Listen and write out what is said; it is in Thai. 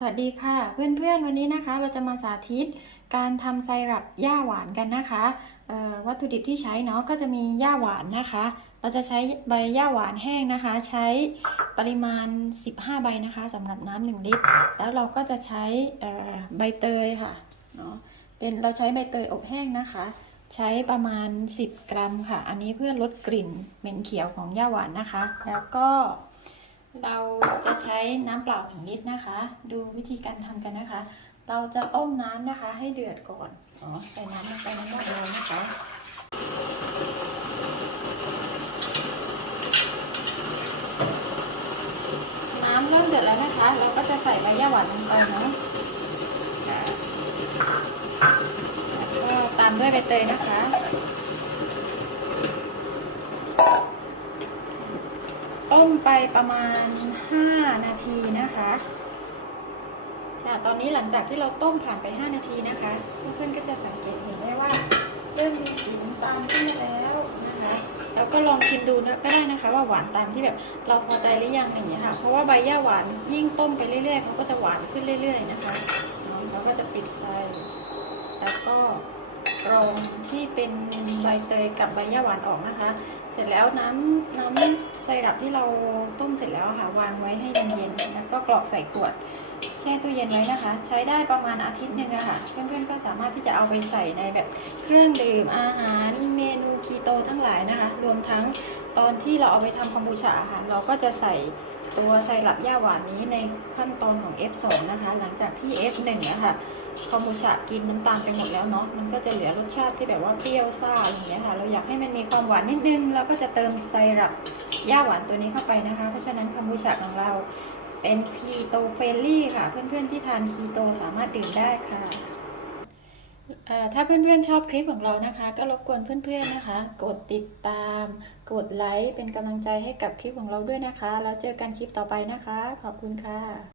สวัสดีค่ะเพื่อนๆวันนี้นะคะ เราจะมาสาธิตการทำไซรัปหญ้าหวานกันนะคะวัตถุดิบที่ใช้เนาะก็จะมีหญ้าหวานนะคะ เราจะใช้ใบหญ้าหวานแห้งนะคะ ใช้ปริมาณ 15 ใบนะคะสำหรับน้ำ1ลิตร แล้วเราก็จะใช้ใบเตยค่ะเนาะเป็นเราใช้ใบเตยอบแห้งนะคะ ใช้ประมาณ 10 กรัมค่ะ อันนี้เพื่อลดกลิ่นเหม็นเขียวของหญ้าหวานนะคะ แล้วก็ เราจะใช้น้ำเปล่าหนึ่งลิตรนะคะ ดูวิธีการทำกันนะคะ เราจะต้มน้ำนะคะ ให้เดือดก่อนอ๋อใส่น้ำลงไปในหม้อเลยนะคะน้ำเริ่มเดือดแล้วนะคะ เราก็จะใส่ใบย่าหวานลงไปเนาะค่ะแล้วก็ตามด้วยใบเตยนะคะ ต้มไปประมาณ 5 นาทีนะคะค่ะตอนนี้หลังจากที่เราต้มผ่านไป 5 นาทีนะคะเพื่อนๆก็จะสังเกตเห็นได้ว่า เริ่มมีสีน้ำตาลขึ้นมาแล้วนะคะแล้วก็ลองชิมดูนะก็ได้นะคะ ว่าหวานตามที่แบบเราพอใจหรือยังอย่างเงี้ยค่ะ เพราะว่าใบหญ้าหวานยิ่งต้มไปเรื่อยๆเขาก็จะหวานขึ้นเรื่อย ๆ นะคะเราก็จะปิดไฟแล้วก็ กรองที่เป็นใบเตยกับใบหญ้าหวานออกนะคะ เสร็จแล้วน้ำน้ำไซรัปที่เราต้มเสร็จแล้วค่ะ วางไว้ให้เย็นๆแล้วก็กรอกใส่ขวดแช่ตู้เย็นไว้นะคะ ใช้ได้ประมาณอาทิตย์หนึ่งอะค่ะ เพื่อนๆก็สามารถที่จะเอาไปใส่ในแบบเครื่องดื่มอาหาร โตทั้งหลายนะคะ รวมทั้งตอนที่เราเอาไปทำคอมบูชาค่ะ เราก็จะใส่ตัวไซรัปหญ้าหวานนี้ในขั้นตอนของ F2 นะคะ หลังจากที่ F1 อะคะคอมบูชากินน้ำตาลไปหมดแล้วเนาะ มันก็จะเหลือรสชาติที่แบบว่าเปรี้ยวซ่าอย่างเงี้ยค่ะ เราอยากให้มันมีความหวานนิดนึง เราก็จะเติมไซรัปหญ้าหวานตัวนี้เข้าไปนะคะ เพราะฉะนั้นคอมบูชาของเราเป็นคีโตเฟรนลี่ค่ะ เพื่อนๆที่ทานคีโตสามารถดื่มได้ค่ะ ถ้าเพื่อนๆชอบคลิปของเรานะคะ ก็รบกวนเพื่อนๆนะคะ กดติดตาม กดไลค์เป็นกำลังใจให้กับคลิปของเราด้วยนะคะ แล้วเจอกันคลิปต่อไปนะคะ ขอบคุณค่ะ